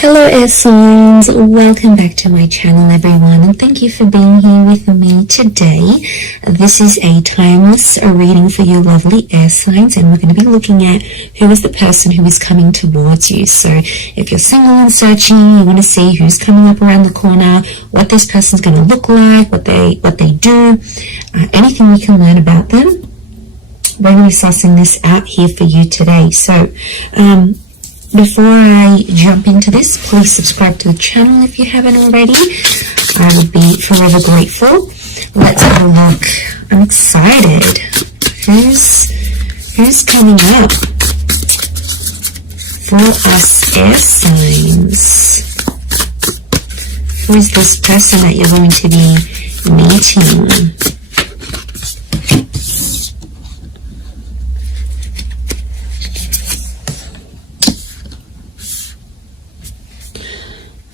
Hello air signs, welcome back to my channel everyone, and thank you for being here with me today. This is a timeless reading for you lovely air signs, and we're going to be looking at who is the person who is coming towards you. So if you're single and searching, you want to see who's coming up around the corner, what this person's going to look like, what they do, anything we can learn about them. We're going to be sussing this out here for you today. So before I jump into this, please subscribe to the channel if you haven't already. I would be forever grateful. Let's have a look. I'm excited. Who's coming up for us air signs? Who is this person that you're going to be meeting?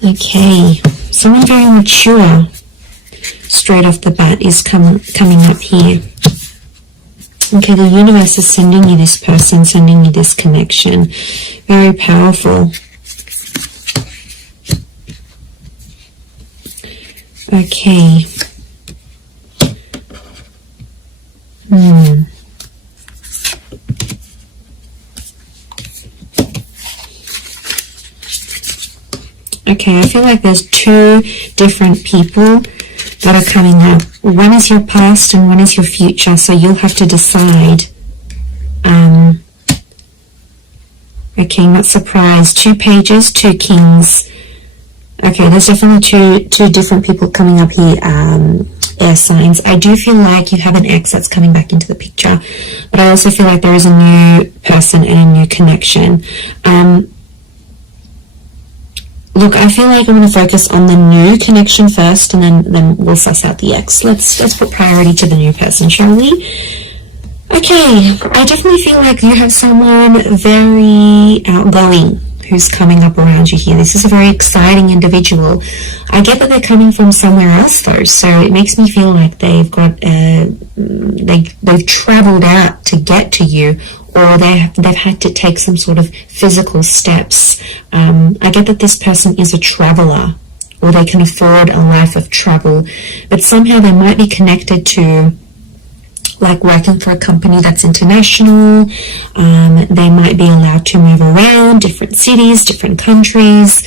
Okay, someone very mature straight off the bat is coming up here. Okay, the universe is sending you this person, sending you this connection. Very powerful. Okay. Okay, I feel like there's two different people that are coming up. One is your past and one is your future, so you'll have to decide. Okay, not surprised. 2 pages, 2 kings. Okay, there's definitely two different people coming up here, air signs. I do feel like you have an ex that's coming back into the picture, but I also feel like there is a new person and a new connection. Look, I feel like I'm going to focus on the new connection first, and then we'll suss out the ex. Let's put priority to the new person, shall we? Okay, I definitely feel like you have someone very outgoing who's coming up around you here. This is a very exciting individual. I get that they're coming from somewhere else though, so it makes me feel like they've got they've traveled out to get to you, or they've had to take some sort of physical steps. I get that this person is a traveler, or they can afford a life of travel, but somehow they might be connected to, like, working for a company that's international. They might be allowed to move around different cities, different countries.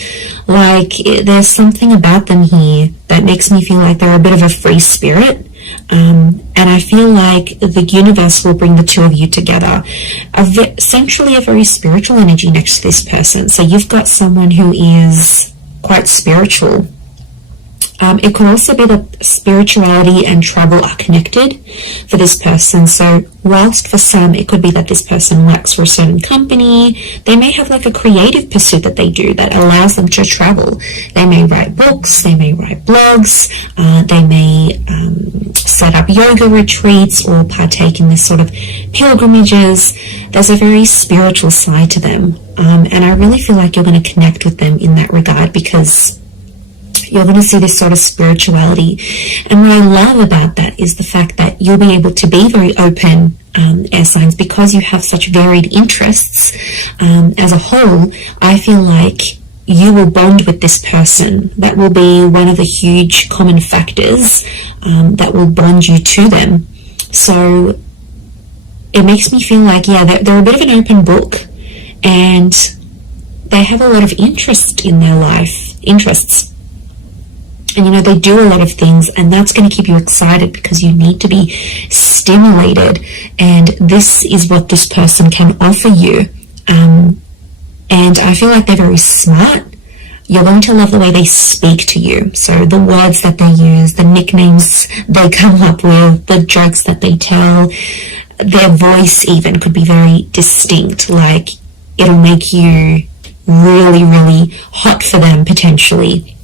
Like, there's something about them here that makes me feel like they're a bit of a free spirit. And I feel like the universe will bring the two of you together. Essentially a very spiritual energy next to this person. So you've got someone who is quite spiritual. It could also be that spirituality and travel are connected for this person. So whilst for some it could be that this person works for a certain company, they may have like a creative pursuit that they do that allows them to travel. They may write books, they may write blogs, they may set up yoga retreats or partake in this sort of pilgrimages. There's a very spiritual side to them, and I really feel like you're going to connect with them in that regard, because you're going to see this sort of spirituality. And what I love about that is the fact that you'll be able to be very open, air signs, because you have such varied interests. As a whole, I feel like you will bond with this person. That will be one of the huge common factors that will bond you to them. So it makes me feel like, yeah, they're a bit of an open book, and they have a lot of interest in their life, interests. And, you know, they do a lot of things, and that's going to keep you excited because you need to be stimulated. And this is what this person can offer you. And I feel like they're very smart. You're going to love the way they speak to you. So the words that they use, the nicknames they come up with, the jokes that they tell, their voice even could be very distinct. Like, it'll make you really, really hot for them potentially.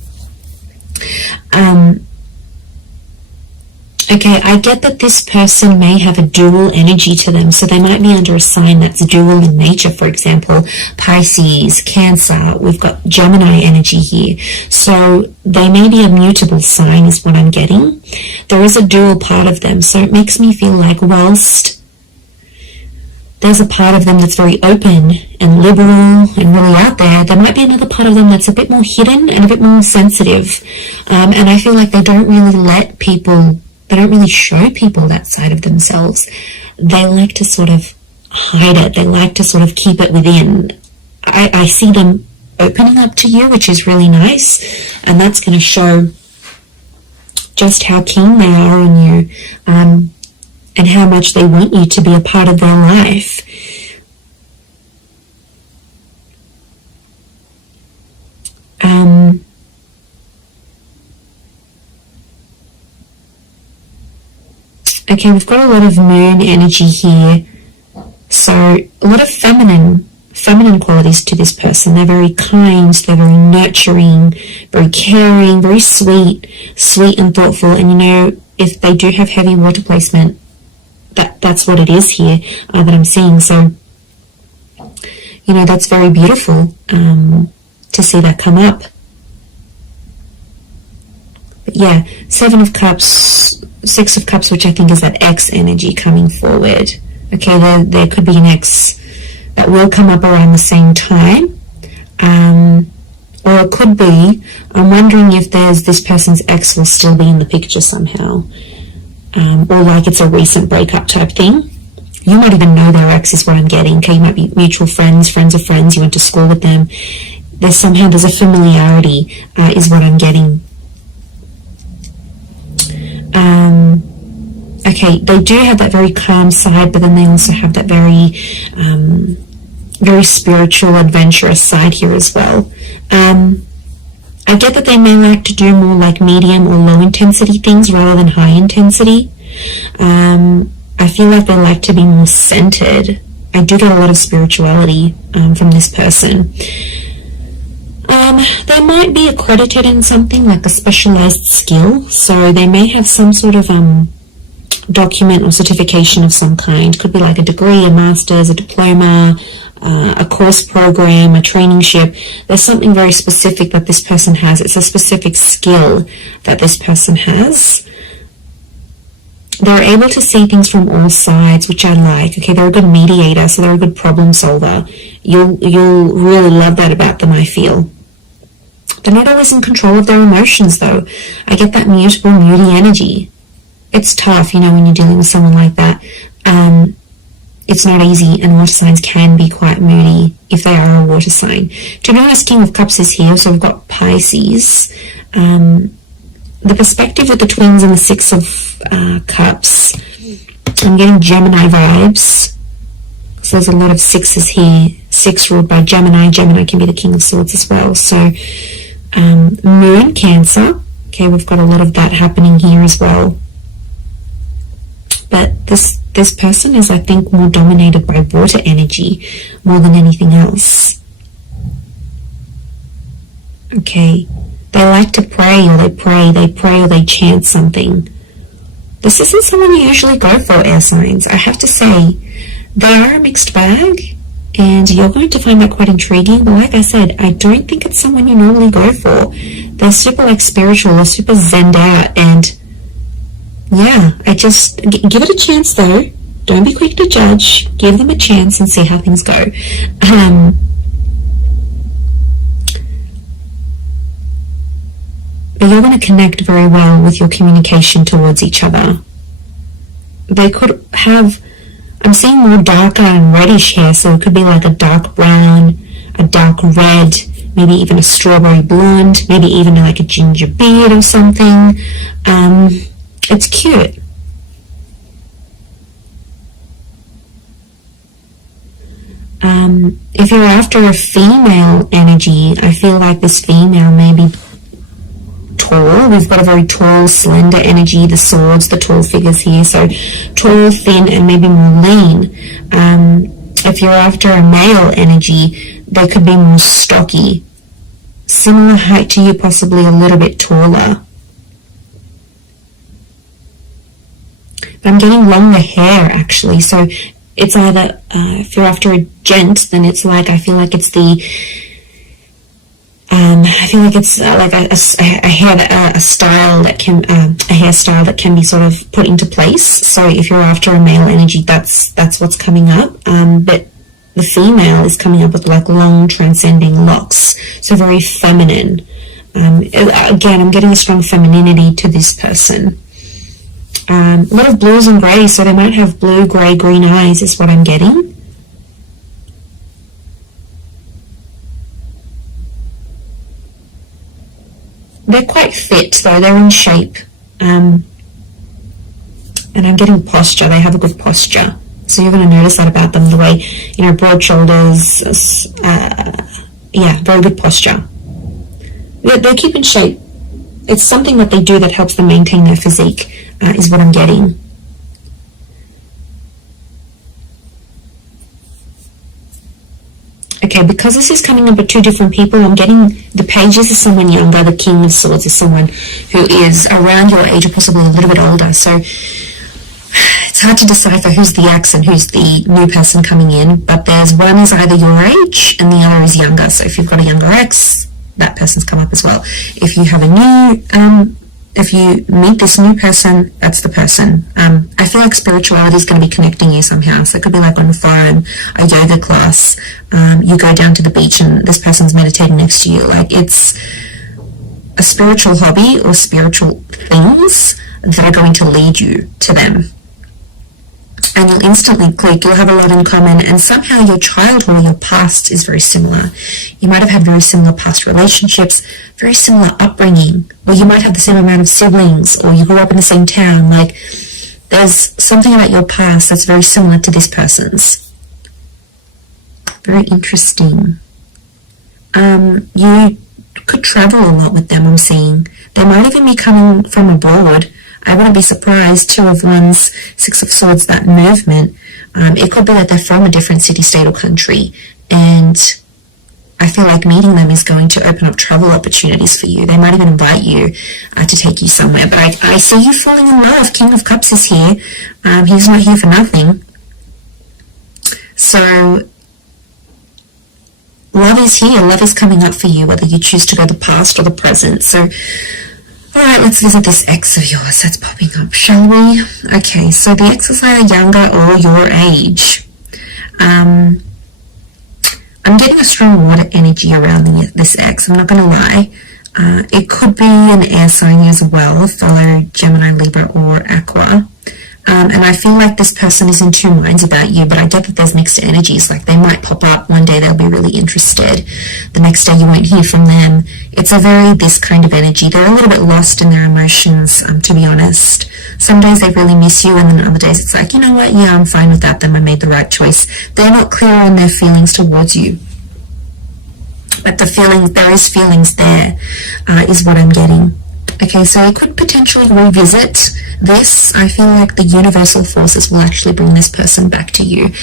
Okay, I get that this person may have a dual energy to them, so they might be under a sign that's dual in nature. For example, Pisces, Cancer, we've got Gemini energy here. So they may be a mutable sign is what I'm getting. There is a dual part of them, so it makes me feel like whilst there's a part of them that's very open and liberal and really out there. There might be another part of them that's a bit more hidden and a bit more sensitive. And I feel like they don't really show people that side of themselves. They like to sort of hide it. They like to sort of keep it within. I see them opening up to you, which is really nice. And that's going to show just how keen they are on you, and how much they want you to be a part of their life. Okay, we've got a lot of moon energy here. So a lot of feminine qualities to this person. They're very kind, they're very nurturing, very caring, very sweet and thoughtful. And you know, if they do have heavy water placement, that's what it is here that I'm seeing. So, you know, that's very beautiful to see that come up. But yeah, 7 of Cups, 6 of Cups, which I think is that X energy coming forward. Okay, there could be an X that will come up around the same time. Or it could be, I'm wondering if this person's ex will still be in the picture somehow. Or like it's a recent breakup type thing. You might even know their ex is what I'm getting. Okay, you might be mutual friends of friends, you went to school with them. There's a familiarity is what I'm getting. Okay, they do have that very calm side, but then they also have that very spiritual, adventurous side here as well. I get that they may like to do more like medium or low intensity things rather than high intensity. I feel like they like to be more centered. I do get a lot of spirituality from this person. They might be accredited in something like a specialized skill, so they may have some sort of document or certification of some kind. Could be like a degree, a master's, a diploma, a course program, a traineeship. There's something very specific that this person has. It's a specific skill that this person has. They're able to see things from all sides, which I like. Okay, they're a good mediator, so they're a good problem solver. You'll really love that about them, I feel. They're not always in control of their emotions, though. I get that mutable, moody energy. It's tough, you know, when you're dealing with someone like that. It's not easy, and water signs can be quite moody if they are a water sign. To be honest, King of Cups is here, so we've got Pisces. The perspective with the twins and the 6 of Cups, I'm getting Gemini vibes. So there's a lot of 6s here. 6 ruled by Gemini. Gemini can be the King of Swords as well. So Moon, Cancer. Okay, we've got a lot of that happening here as well. But this person is, I think, more dominated by water energy more than anything else. Okay. They like to pray, or they pray or they chant something. This isn't someone you usually go for, air signs. I have to say, they are a mixed bag, and you're going to find that quite intriguing. But like I said, I don't think it's someone you normally go for. They're super like spiritual, or super zenned out, and yeah, I just give it a chance though. Don't be quick to judge. Give them a chance and see how things go. But you're going to connect very well with your communication towards each other. They could have, I'm seeing more darker and reddish hair, so it could be like a dark brown, a dark red, maybe even a strawberry blonde, maybe even like a ginger beard or something. It's cute. If you're after a female energy, I feel like this female may be tall. We've got a very tall, slender energy, the swords, the tall figures here. So tall, thin, and maybe more lean. If you're after a male energy, they could be more stocky. Similar height to you, possibly a little bit taller. But I'm getting longer hair, actually. So it's either, if you're after a gent, then it's like, I feel like it's the I feel like it's like a style that can a hairstyle that can be sort of put into place. So if you're after a male energy, that's what's coming up. But the female is coming up with like long transcending locks, so very feminine. Again, I'm getting a strong femininity to this person. A lot of blues and greys, so they might have blue, grey, green eyes is what I'm getting. They're quite fit though, they're in shape. And I'm getting posture, they have a good posture. So you're going to notice that about them, the way, you know, broad shoulders, yeah, very good posture. They keep in shape. It's something that they do that helps them maintain their physique, is what I'm getting. Okay, because this is coming up with two different people, I'm getting the pages is someone younger, the King of Swords is someone who is around your age or possibly a little bit older. So it's hard to decipher who's the ex and who's the new person coming in, but there's one is either your age and the other is younger. So if you've got a younger ex, that person's come up as well. If you have a new, if you meet this new person, that's the person. I feel like spirituality is going to be connecting you somehow. So it could be like on the phone, a yoga class, you go down to the beach and this person's meditating next to you. Like it's a spiritual hobby or spiritual things that are going to lead you to them. And you'll instantly click, you'll have a lot in common, and somehow your childhood or your past is very similar. You might have had very similar past relationships, very similar upbringing, or you might have the same amount of siblings, or you grew up in the same town. Like, there's something about your past that's very similar to this person's. Very interesting. You could travel a lot with them, I'm seeing. They might even be coming from abroad. I wouldn't be surprised. Two of Wands, Six of Swords, that movement. It could be that they're from a different city, state, or country. And I feel like meeting them is going to open up travel opportunities for you. They might even invite you to take you somewhere. But I see you falling in love. King of Cups is here. He's not here for nothing. So love is here. Love is coming up for you, whether you choose to go the past or the present. So alright, let's visit this ex of yours that's popping up, shall we? Okay, so the ex is either younger or your age. I'm getting a strong water energy around this ex, I'm not going to lie. It could be an air sign as well, fellow Gemini, Libra, or Aqua. And I feel like this person is in two minds about you, but I get that there's mixed energies. Like, they might pop up one day, they'll be really interested. The next day you won't hear from them. It's a very this kind of energy. They're a little bit lost in their emotions, to be honest. Some days they really miss you, and then other days it's like, you know what, yeah, I'm fine with that, then I made the right choice. They're not clear on their feelings towards you. But the feeling, there is feelings there, is what I'm getting. Okay, so I could potentially revisit this. I feel like the universal forces will actually bring this person back to you.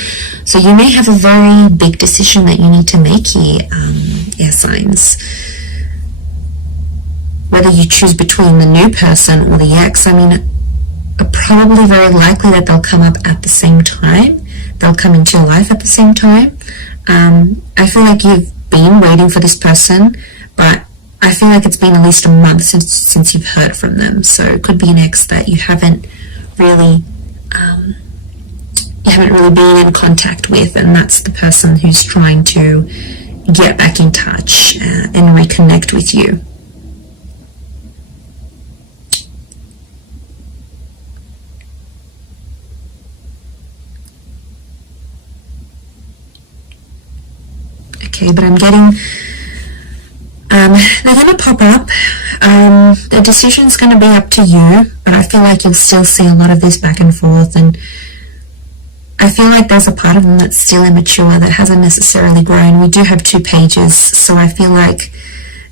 So you may have a very big decision that you need to make here, air signs. Whether you choose between the new person or the ex, I mean, probably very likely that they'll come up at the same time. They'll come into your life at the same time. I feel like you've been waiting for this person, but I feel like it's been at least a month since you've heard from them. So it could be an ex that you haven't really been in contact with, and that's the person who's trying to get back in touch and reconnect with you. Okay, but I'm getting they're going to pop up. The decision's going to be up to you, but I feel like you'll still see a lot of this back and forth, and I feel like there's a part of them that's still immature, that hasn't necessarily grown. We do have two pages, so I feel like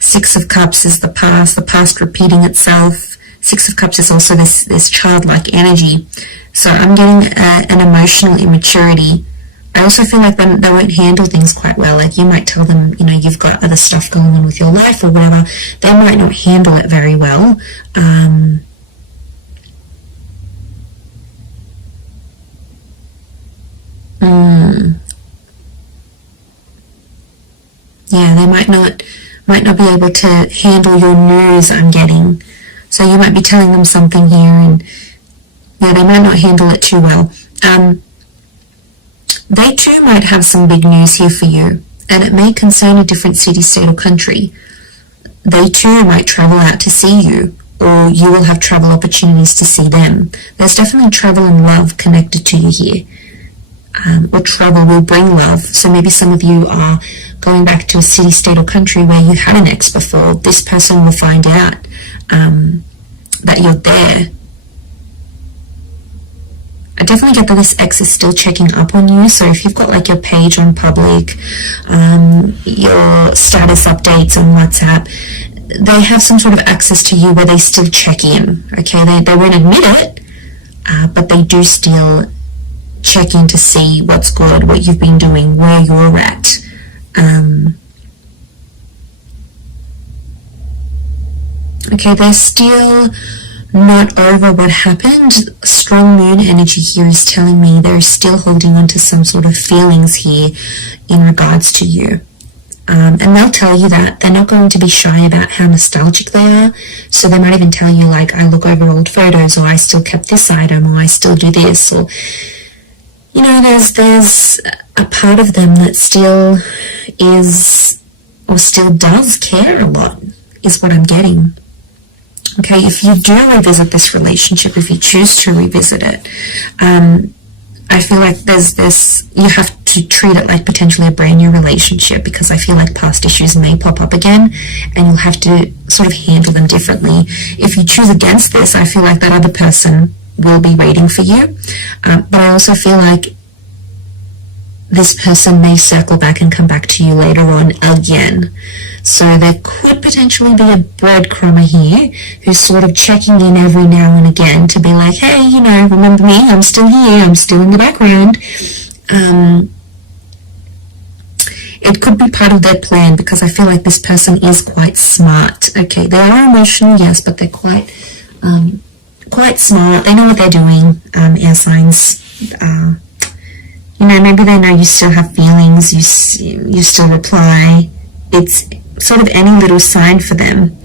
Six of Cups is the past repeating itself. Six of Cups is also this childlike energy. So I'm getting an emotional immaturity. I also feel like they won't handle things quite well. Like, you might tell them, you know, you've got other stuff going on with your life or whatever. They might not handle it very well. Yeah, they might might not be able to handle your news, I'm getting. So you might be telling them something here, and yeah, they might not handle it too well. They too might have some big news here for you, and it may concern a different city, state, or country. They too might travel out to see you, or you will have travel opportunities to see them. There's definitely travel and love connected to you here. Or travel will bring love. So maybe some of you are going back to a city, state, or country where you had an ex before. This person will find out that you're there. I definitely get that this ex is still checking up on you. So if you've got like your page on public, your status updates on WhatsApp, they have some sort of access to you where they still check in. Okay, they won't admit it, but they do still check in to see what's good, what you've been doing, where you're at. Okay, they're still not over what happened. Strong moon energy here is telling me they're still holding on to some sort of feelings here in regards to you. And they'll tell you that. They're not going to be shy about how nostalgic they are. So they might even tell you, like, I look over old photos, or I still kept this item, or I still do this, or, you know, there's a part of them that still is, or still does care a lot, is what I'm getting. Okay, if you do revisit this relationship, if you choose to revisit it, I feel like there's this, you have to treat it like potentially a brand new relationship, because I feel like past issues may pop up again and you'll have to sort of handle them differently. If you choose against this, I feel like that other person will be waiting for you. But I also feel like this person may circle back and come back to you later on again. So there could potentially be a breadcrumber here who's sort of checking in every now and again to be like, hey, you know, remember me? I'm still here. I'm still in the background. It could be part of their plan, because I feel like this person is quite smart. Okay, they are emotional, yes, but they're quite smart. They know what they're doing. Air signs. You know, maybe they know you still have feelings. You still reply. It's sort of any little sign for them.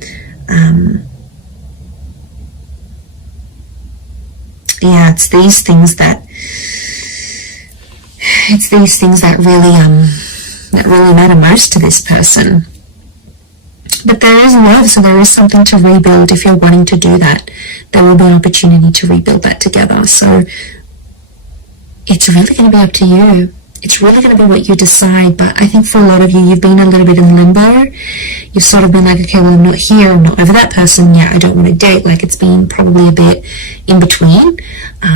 Yeah, it's these things that really matter most to this person. But there is love, so there is something to rebuild. If you're wanting to do that, there will be an opportunity to rebuild that together. So it's really going to be up to you. It's really going to be what you decide. But I think for a lot of you, you've been a little bit in limbo. You've sort of been like, okay, well, I'm not here, I'm not over that person yet, I don't want to date. Like, it's been probably a bit in between.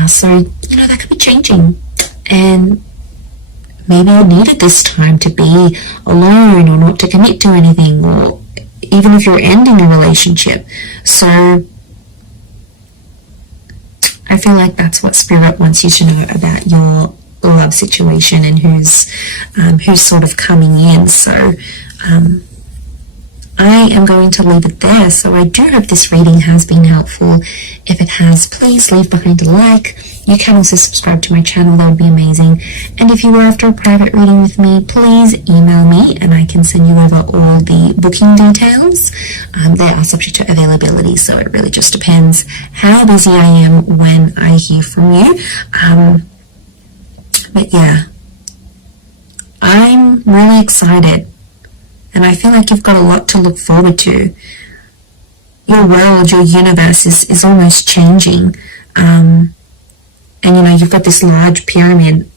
So, you know, that could be changing. And maybe you needed this time to be alone, or not to commit to anything, or even if you're ending a relationship. So I feel like that's what Spirit wants you to know about your love situation and who's sort of coming in. So I am going to leave it there. So I do hope this reading has been helpful. If it has, please leave behind a like. You can also subscribe to my channel, that would be amazing. And if you were after a private reading with me, please email me and I can send you over all the booking details. They are subject to availability, so it really just depends how busy I am when I hear from you. But yeah, I'm really excited. And I feel like you've got a lot to look forward to. Your world, your universe is almost changing. And you know, you've got this large pyramid.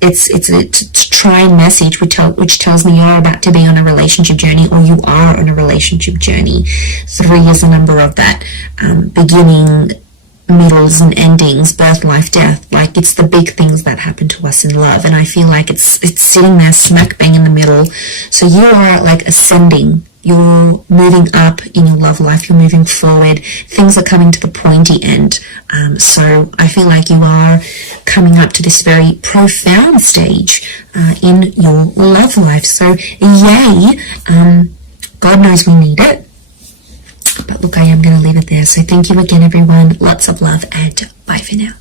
It's a trine message which tells me you're about to be on a relationship journey, or you are on a relationship journey. 3 is the number of that. Beginning, middles and endings, birth, life, death. Like, it's the big things that happen to us in love, and I feel like it's sitting there smack bang in the middle. So you are like ascending, you're moving up in your love life, you're moving forward, things are coming to the pointy end. So I feel like you are coming up to this very profound stage in your love life. So yay, God knows we need it. But look, I am going to leave it there. So thank you again, everyone. Lots of love, and bye for now.